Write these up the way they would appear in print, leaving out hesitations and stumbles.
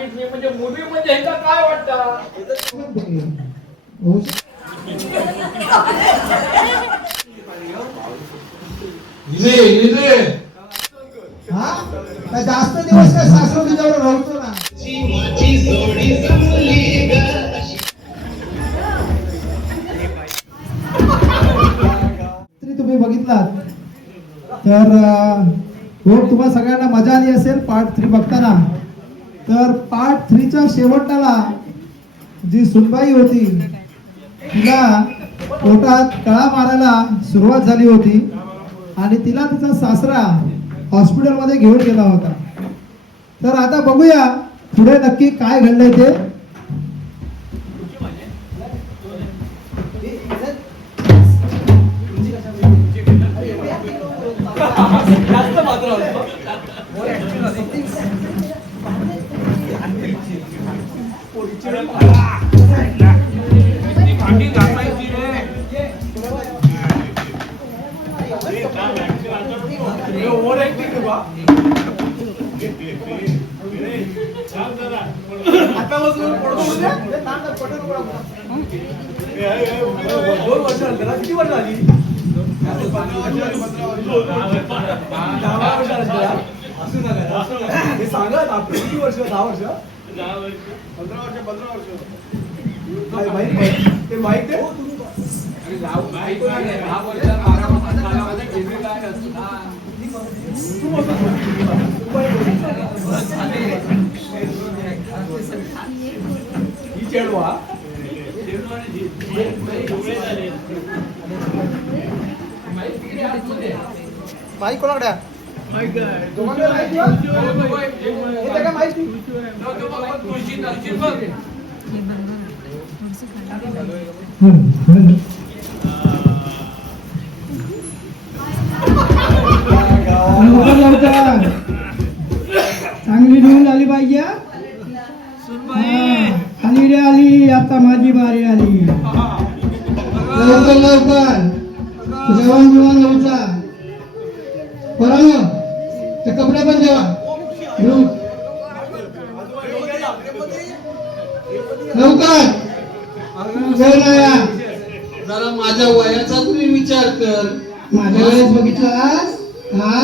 सांगितली म्हणजे मूवी म्हणजे ह्याचा काय वाटतं? जास्त दिवस काय सासवडी जवळ राहतो ना. तुम्ही बघितलात तर तुम्हाला सगळ्यांना मजा आली असेल पार्ट 3 बघताना. तर पार्ट 3च्या शेवटाला जी सुनबाई होती तिला पोटात कळा मारायला सुरुवात झाली होती आणि तिला तिचा सासरा हॉस्पिटलमध्ये घेऊन गेला होता. तर आता बघूया पुढे नक्की काय घडलंय ते. किती वर्ष आली? 15 सांगा किती वर्ष? 10 वर्ष? 15 वर्ष. ते माहित आहे. ही चेडवा माईक कोणाकडे? चांगली निवडून आली पाहिजे. आली रे आली, आता माझी बारी आली. लवकर लवकर जेवण जेवण लवचा बरोबर. ते कपडे पण जेवा लवकर. जरा माझ्या वयाचा तुम्ही विचार कर. माझ्या वेळेस बघितलास हा?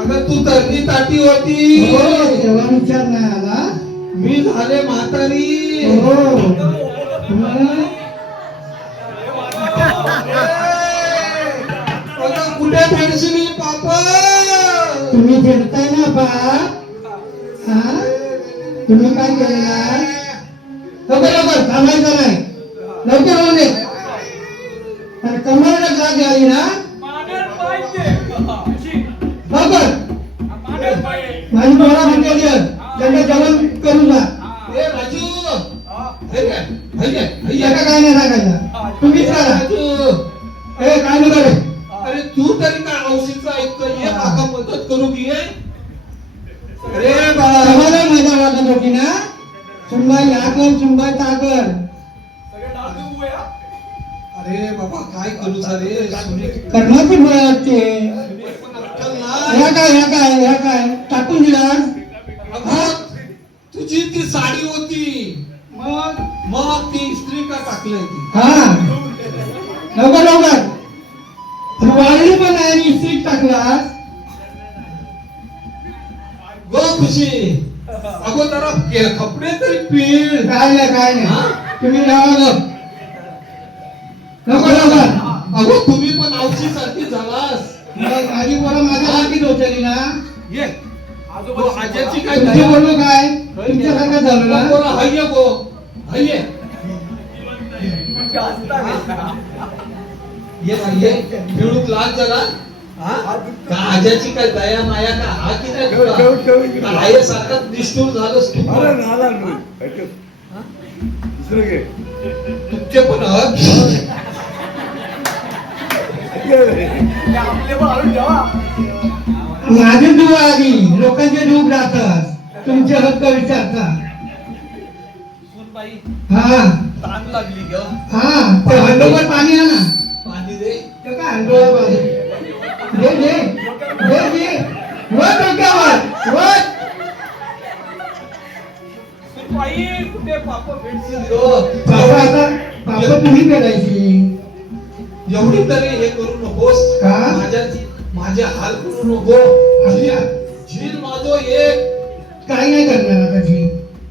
अगं तू तरणी ताटी होती तेव्हा विचार नाही आला. मी झाले म्हातारी. कुठे फेडशी पापा? तुम्ही फेडताय ना बाप. तुम्ही काय केलेला? लवकर लवकर थांबायचं नाही. लवकर होऊन दे. कमरेला जाग आली ना लवकर. माझी पोरा म्हणजे त्यांना जेवण करू जा. राजू काय नाही सांगायचं. तुम्हीच करा. काय नाही करे. अरे तू तरी काय औषधीचं ऐकतो. ये काका मदत करू की. अरे बाळा मला माझ्या वाटत होती ना. सुनबाई या कर, सुनबाई ता कर. अरे बाबा काय करू रे. करणार पण बरं वाटते. ह्या काय टाकून दिला. तुझी ती साडी होती मग ती इस्त्री का टाकली ती. हा लवकर लवकर. वाळली पण आहे आणि इस्त्री टाकला. गो खुशी. अगो जरा कपडे तरी पीळ. काय नाही तुम्ही राहा. लवकर लवकर. अगो तुम्ही पण औषधी सारखी झालास. माझी पोरं माझ्या हाती होती ना. ये आज्याची काय तुमची बोललो काय तुमच्यासारखं झालं ना. हय्य गो हय्य ये मिळूक लाग जरा. का आज्याची काय दया माया का हा की नाही. काय सारखा निष्ठूर झालंस तू. तुमचे पण माझे जीव आधी लोकांचे जीव राहतात. तुमचे हक्क विचारता. हा ताण लागली ग. हा ते हंडोवर पाणी आणा. पाणी दे. ते काय हंडोवर पाणी दे. वर डोक्यावर वर. बाई कुठे पाप भेटतील पापा आता पापा तुम्ही करायची एवढी तरी हे करू नकोस का? माझे हाल करू नको. झील माझो एक काय नाही करणार आता जी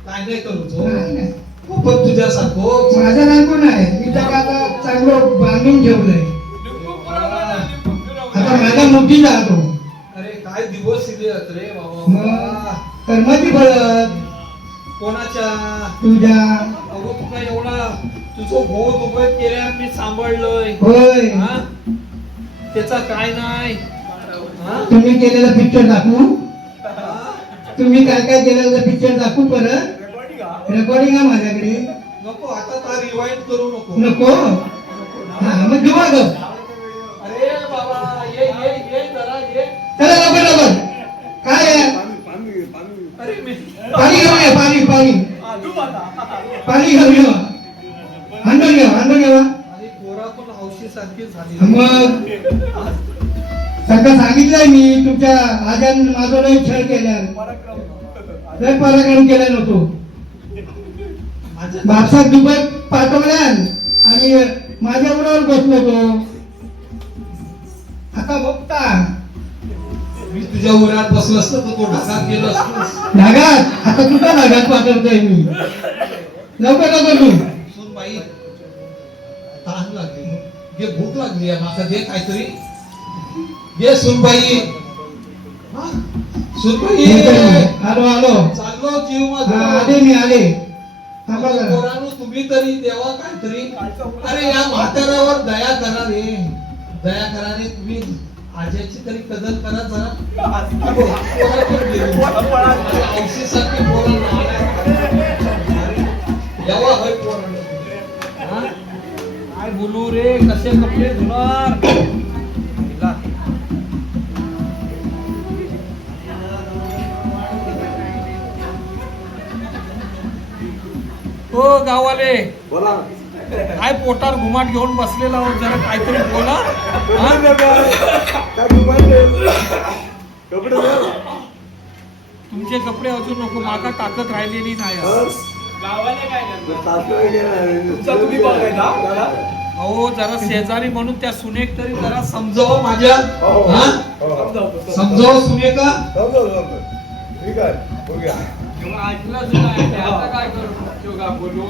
काय नाही करू तो. नाही नाही. पण तुझ्यासारखं माझं नाव कोण आहे मी त्याला आता चांगलं बांधून ठेवलंय आता माझा मोठी जातो अरे काय दिवस दिलेत रे मग बाबा. कर्माची फळत कोणाच्या तुझ्या अगो तुका एवढा तुझं बहुत उपयोग केल्या मी सांभाळलोय. होय हा? त्याचा काय नाही. हा? तुम्ही केलेला पिक्चर दाखवू हा? तुम्ही काय काय केलेलं पिक्चर दाखवू परत रेकॉर्डिंग आहे माझ्याकडे नको आता तर रिवाइंड करू नको. नको हा मग जेव्हा ग अरे बाबा ये जरा ये. चला लवकर लवकर काय आहे अरे मी पाणी घेऊन ये पाणी पाणी घेऊन ये अंडर घेवा आणि पोरा पण हौशी सारखी झाली. मग सगळं सांगितलंय मी तुमच्या आजान माझं लय छळ केल्या लय पराक्रम केला नव्हतो बादशाह दुबई पाठवल्या आणि माझ्याबरोबर बसलो तो आता बघता मी तुझ्या उरात बसलो असतो तर तो ढगात गेलो असतो. ढगात आता तुझ्या ढगात पाठवतोय मी लवकर लवकर तू सुन बाई तहान लागली घे भूक लागली आहे माका दे काहीतरी घे सुनबाई. हा? सुनबाई आलो आलो चाललो जीव हा, माझा. आले मी आले थांबा जरा. पोरांनो तुम्ही तरी देवा काहीतरी. अरे या म्हाताऱ्यावर दया करा रे दया करा रे तुम्ही आज्याची तरी कदर करा जरा. पोरं पण गेली. औषधीसारखी पोरं देवा होय पोरांनो. हा? काय बोलू रे कसे कपडे धुणार. हिला. हो गावाले काय पोटार घुमाट घेऊन बसलेला आहोत जरा काहीतरी बोला. तुमचे कपडे अजून नको माका टाकत राहिलेली नाही. गावाला काय करतो तुम्ही बघायला अहो जरा शेजारी म्हणून त्या सुनेक तरी जरा समजावं माझ्या. हा? समजावं सुनेका. ऐकलं सुद्धा आहे. आता काय करू बोलू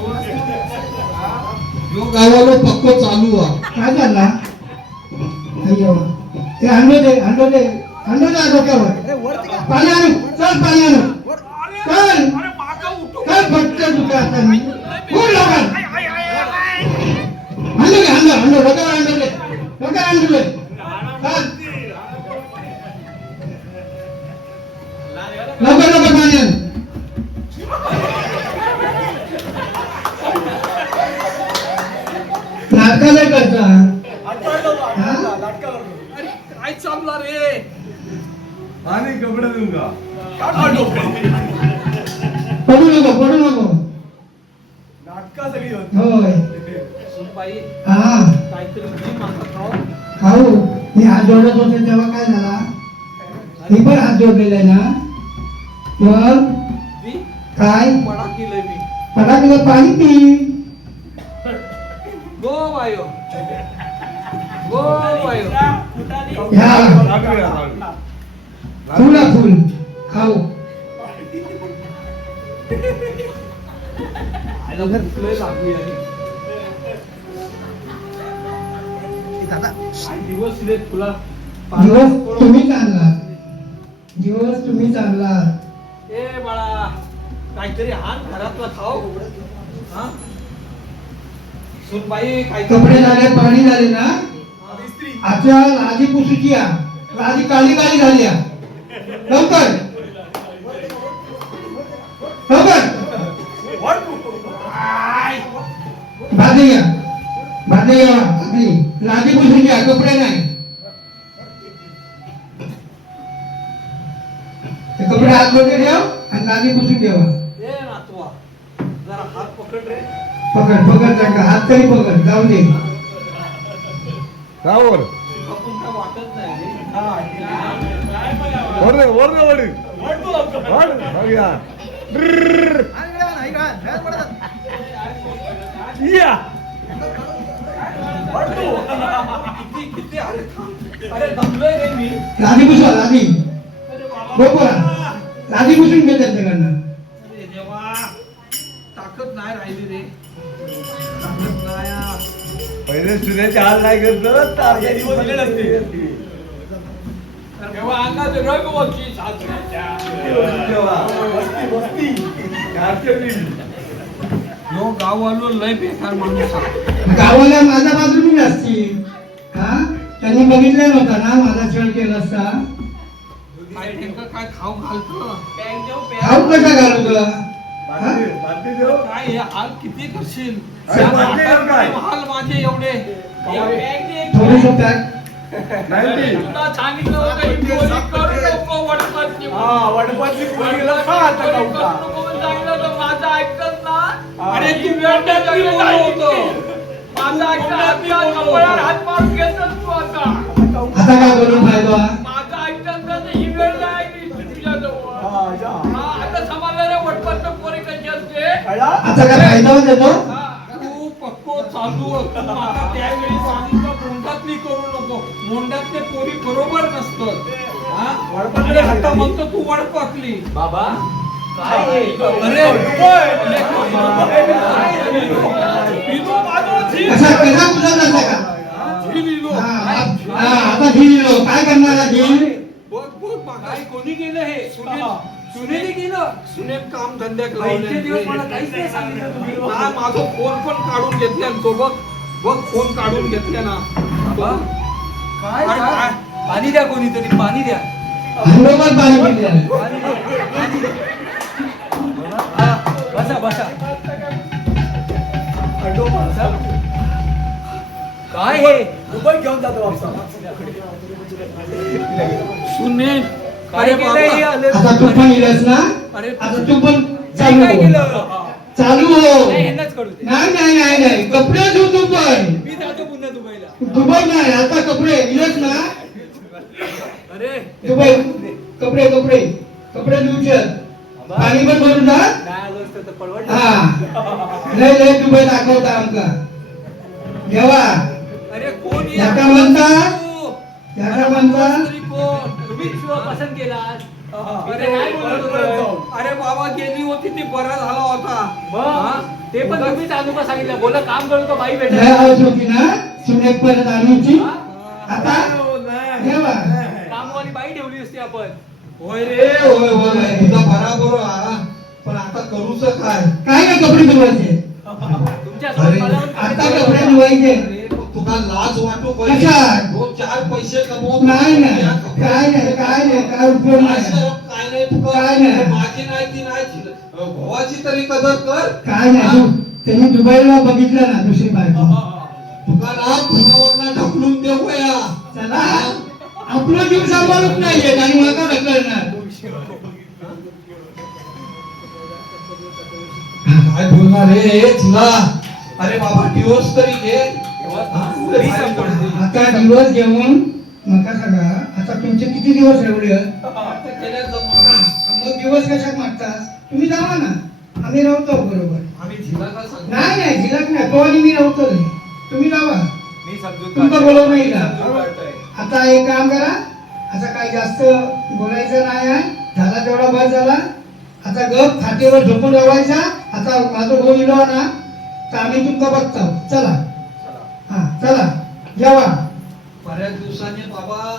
यो गावाला पक्क चालू आहे. काय झाला ते अंडो दे डोक्यावर पाणी आणू चल पाणी आणू चल चल पटकन तुका आता मी कोण लवकर अंडो डोक्यावर अंडो दे डोक्यावर अंडो दे चल लवकर लवकर पाणी आण नाटका नाही करता काय चालला रे. आणि कपडे देऊन का पडू नको नाटका सगळी होती. होय सुनबाई हा काहीतरी मी मागत आहो. खाऊ मी हात जोडत होते तेव्हा काय झाला मी पण हात जोडलेला आहे ना मग मी काय पडा केलंय मी. फटाकीला पाणी पी गो बायो गो बायो. ह्या फुला फुल खाऊ आयला भूक लय लागली आहे. काय दिवस रे तुला दिवस तुम्ही चांगला ए बाळा काहीतरी हान घरातला खाऊ. हा? सुनबाई कपडे काहीतरी झाले पाणी झाले ना आता लादी पुसूची लादी काळी काळी झाली लवकर लवकर भाजी घ्या आपली लादी पुसून घ्या कपडे नाही ते कपडे हात मध्ये ठेव आणि लादी पुसून ठेवा ए नातवा जरा हात पकड रे. पकड का हात तरी पकड जाऊ दे कावर आपण काय वाटत नाही रे. वर वर वर वर या नाही का खेळत पडतात. अरे दमलोय रे मी. लादी पुसवा लादी बरोबर लादी पुसून घे त्यांच्याकडनं. अरे देवा ताकद नाही राहिली रे ताकद नाही आ. पहिले सूर्याची हाल नाही करत तारखे दिवस गेले नसते. तेव्हा अंगात रग होती सासऱ्याच्या. यो गाववालो लय बेकार माणूस आहे. गावाला माझ्या बाजूनी असती हा त्यांनी बघितलं नव्हतं ना माझा छळ केला असता. काय ठेका काय खाऊ घालतो खाऊ कसा घालू तुला हा? काय हे हाल किती करशील अरे या बाटली म्हातारपणी काय? हाल माझे एवढे थोडंसं पॅक तुला सांगितलं होतं ही पोरी करू नको वडपाची. हा वडपाची पोरीला खा आता करू गावता. नको म्हणून सांगितलं तर माझं ऐकत ना. हा. अरे तू वेळेत बोललो होतो माझं ऐकत आता कपड्यावर हात मारून घेतोस तू आता. आता काय करून फायदा. माझं ऐकत ना ही वेळ नाही तुझ्याजवळ. हा, जा. हा, आता समजलं रे वडपाचं पोरी कशी असते. कळला? आता काय फायदा देतो. हा, तू पक्को चालू हो. तू मला त्यावेळी सांगितलं मोंडातली करू नको. मोंडातले पोरी बरोबर नसतं. हा? वडपातली आणि आता हाताने. म्हणतो तू वडपातली. बाबा काय हे? अरे विनू माझं झील. कसा कसा पुसत असता का झील विनू. हा आता ढील काय करणार आहे ढील. बघ बघ बघ, काय कोणी केलं हे? सुनेने केलं. सुने काम धंद्यात लावले. हा, माझा फोन पण काढून घेतला तो. बघ बघ फोन काढून घेतला ना. काय काय? पाणी द्या कोणीतरी पाणी द्या. बरोबर पाणी पिले बसा बसा. काय हे दुबई घेऊन जातो वापसा. सुने काय अरे केलंय हे बाबा. आलं? आता तू पण इलास ना अरे आता तू पण मी चालू काय हो. केलं? चालू हो नाही, ह्यांनाच कळू दे. नाही नाही नाही नाही कपडे धुव तू पण मी जातो पुन्हा दुबईला. दुबई नाही आता कपडे इलास ना अरे दुबई कपडे कपडे कपडे धुवचे पाणी पण भरून जा. नाही आलो असतं तर परवडलं. हा लय लय दुबई दाखवता आमका जेव्हा अरे कोण ये? याका म्हणतात याका म्हणतात तरी कोण? तुम्हीच पसंत केलात. अरे नाही बोलत होतो. अरे बाबा गेली होती ती बरा झाला होता. हा? मग ते पण तुम्हीच आणू का सांगितलं. बोला काम करू का बाई लय भेटेल. आवड होती ना सुनेक परत आणूची आता जेव्हा कामवाली बाई ठेवली असती आपण. होय रे होय होय तुझा बराबर हा. पण आता करूच काय? काय नाही कपडे धुवायचे तुमच्या अरे, आता कपडे धुवायचे अरे, मग तुला लाज वाटू कशात? दोन चार पैसे कमवू. नाही नाही काय नाही काय नाही काय उपयोग नाही काय नाही तुका काय नाही. माझी नाही ती नाही भावाची तरी कदर कर. काय नाही तू त्यांनी दुबईला बघितलं ना दुसरी बायको तुका ना तुझ्यावरनं ढकलून देऊ या. चला आपलं जीव सांभाळत नाहीये आणि मला ढकलणार काय बोलणार रे तुला. अरे बाबा दिवस तरी घे. मी सांभाळते. आता दिवस घेऊन नका सगळा आता तुमचे किती दिवस एवढे मग दिवस कशात मागतात तुम्ही जावा ना आम्ही राहतो बरोबर आम्ही झिलाला सांगतो. नाही नाही जिल्ह्यात नाही तो आणि मी राहतो रे. तुम्ही जावा मी समजून तुमचं काढतोय. बोलवं नाही का? समजून काढतोय. आता एक काम करा आता काही जास्त बोलायचं नाही आहे झाला तेवढा बस झाला आता गप खाटेवर झोपून राहायचा आता माझं भाऊ इलो ना तर आम्ही तुमका बघतो चला हा चला जेवा बऱ्याच दिवसांनी बाबा